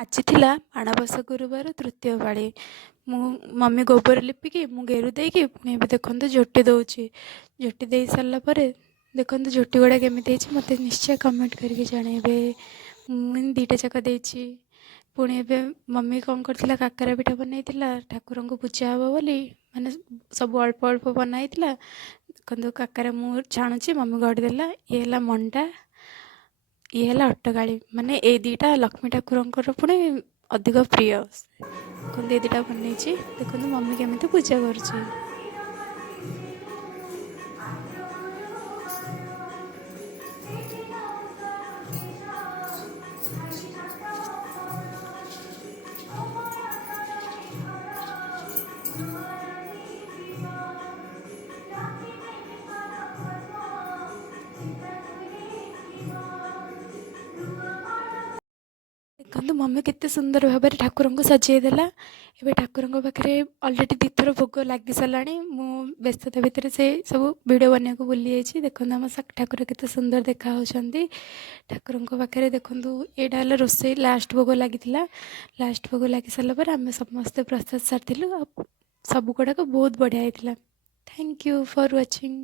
ଆଜି ଥିଲା ମାଣବସା ଗୁରୁବାର ତୃତୀୟ ପାଳି। ମୁଁ ମମି ଗୋବର ଲିପିକି ମୁଁ ଗେରୁ ଦେଇକି ପୁଣି ଏବେ ଦେଖନ୍ତୁ ଝୋଟି ଦେଉଛି। ଝୋଟି ଦେଇ ସାରିଲା ପରେ ଦେଖନ୍ତୁ ଝୋଟି ଗୁଡ଼ା କେମିତି ହେଇଛି ମୋତେ ନିଶ୍ଚୟ କମେଣ୍ଟ କରିକି ଜଣାଇବେ। ମୁଁ ଦୁଇଟା ଯାକ ଦେଇଛି। ପୁଣି ଏବେ ମମି କ'ଣ କରିଥିଲା, କାକରା ପିଠା ବନେଇଥିଲା ଠାକୁରଙ୍କୁ ପୂଜା ହେବ ବୋଲି, ମାନେ ସବୁ ଅଳ୍ପ ଅଳ୍ପ ବନାଇଥିଲା। ଦେଖନ୍ତୁ କାକରା ମୁଁ ଛାଣୁଛି, ମମି ଗଢ଼ି ଦେଲା। ଇଏ ହେଲା ମଣ୍ଡା, ଇଏ ହେଲା ଅଟକାଳି, ମାନେ ଏଇ ଦୁଇଟା ଲକ୍ଷ୍ମୀ ଠାକୁରଙ୍କର ପୁଣି ଅଧିକ ପ୍ରିୟ। ଦେଖନ୍ତୁ ଏ ଦୁଇଟା ବନେଇଛି, ଦେଖନ୍ତୁ ମମି କେମିତି ପୂଜା କରୁଛି। ଦେଖନ୍ତୁ ମମି କେତେ ସୁନ୍ଦର ଭାବରେ ଠାକୁରଙ୍କୁ ସଜେଇ ଦେଲା। ଏବେ ଠାକୁରଙ୍କ ପାଖରେ ଅଲରେଡ଼ି ଦୁଇଥର ଭୋଗ ଲାଗି ସାରିଲାଣି। ମୁଁ ବ୍ୟସ୍ତତା ଭିତରେ ସେ ସବୁ ଭିଡ଼ିଓ ବନେଇବାକୁ ଭୁଲି ଯାଇଛି। ଦେଖନ୍ତୁ ଆମ ଠାକୁର କେତେ ସୁନ୍ଦର ଦେଖାହେଉଛନ୍ତି। ଠାକୁରଙ୍କ ପାଖରେ ଦେଖନ୍ତୁ ଏଇଟା ହେଲା ରୋଷେଇ ଲାଷ୍ଟ ଭୋଗ ଲାଗିଥିଲା। ଲାଷ୍ଟ ଭୋଗ ଲାଗି ସାରିଲା ପରେ ଆମେ ସମସ୍ତେ ପ୍ରସାଦ ସାରିଥିଲୁ। ଆଉ ସବୁ ଗୁଡ଼ାକ ବହୁତ ବଢ଼ିଆ ହେଇଥିଲା। Thank you for watching.